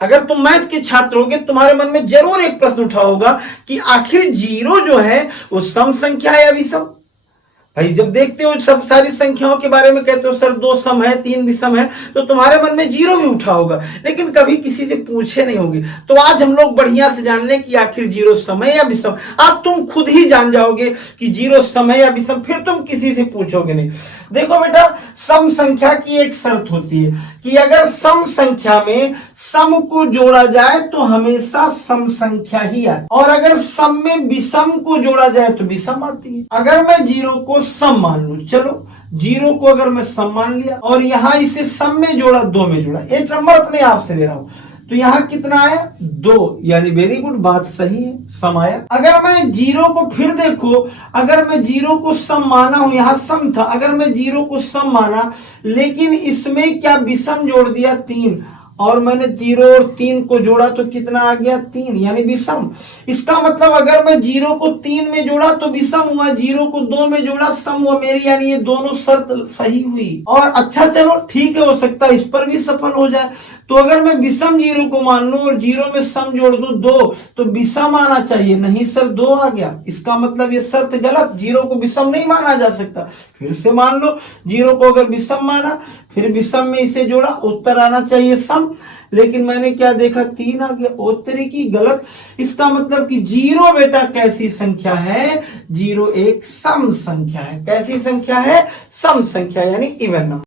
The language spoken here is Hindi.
अगर तुम मैथ के छात्र होगे तुम्हारे मन में जरूर एक प्रश्न उठा होगा कि आखिर जीरो जो है वो सम संख्या है या विषम। भाई जब देखते हो सब सारी संख्याओं के बारे में कहते हो सर 2 सम है 3 विषम है, तो तुम्हारे मन में जीरो भी उठा होगा, लेकिन कभी किसी से पूछे नहीं होगी। तो आज हम लोग बढ़िया से जान लें कि आखिर जीरो सम है या विषम। अब तुम खुद ही जान जाओगे कि जीरो सम है या विषम, फिर तुम किसी से पूछोगे नहीं। देखो बेटा, सम संख्या की एक शर्त होती है कि अगर सम संख्या में सम को जोड़ा जाए तो हमेशा सम संख्या ही आती है, और अगर सम में विषम को जोड़ा जाए तो विषम आती है। अगर मैं जीरो को सम मान लूं, चलो जीरो को अगर मैं सम मान लिया और यहां इसे सम में जोड़ा, 2 में जोड़ा, एक नंबर अपने आप से दे रहा हूं, तो यहां कितना आया 2, यानी वेरी गुड, बात सही है, सम आया। अगर मैं जीरो को फिर देखो, अगर मैं जीरो को सम माना हूं, यहां सम था, अगर मैं जीरो को सम माना लेकिन इसमें क्या विषम जोड़ दिया 3, और मैंने 0 और 3 को जोड़ा तो कितना आ गया 3, यानी विषम। इसका मतलब अगर मैं 0 को 3 में जोड़ा तो विषम हुआ, 0 को 2 में जोड़ा सम हुआ मेरी, यानी ये दोनों शर्त सही हुई। और अच्छा चलो ठीक है, हो सकता है इस पर भी सफल हो जाए। तो अगर मैं विषम जीरो को मान लूं और जीरो में सम जोड़ दूं 2, तो विषम आना चाहिए, नहीं सर 2 आ गया, इसका मतलब ये शर्त गलत, जीरो को विषम नहीं माना जा सकता। फिर से मान लो, जीरो को अगर विषम माना फिर विषम में इसे जोड़ा, उत्तर आना चाहिए सम, लेकिन मैंने क्या देखा 3 आ गया, उत्तर की गलत। इसका मतलब कि जीरो बेटा कैसी संख्या है, जीरो एक सम संख्या है। कैसी संख्या है, सम संख्या, यानी इवन नंबर।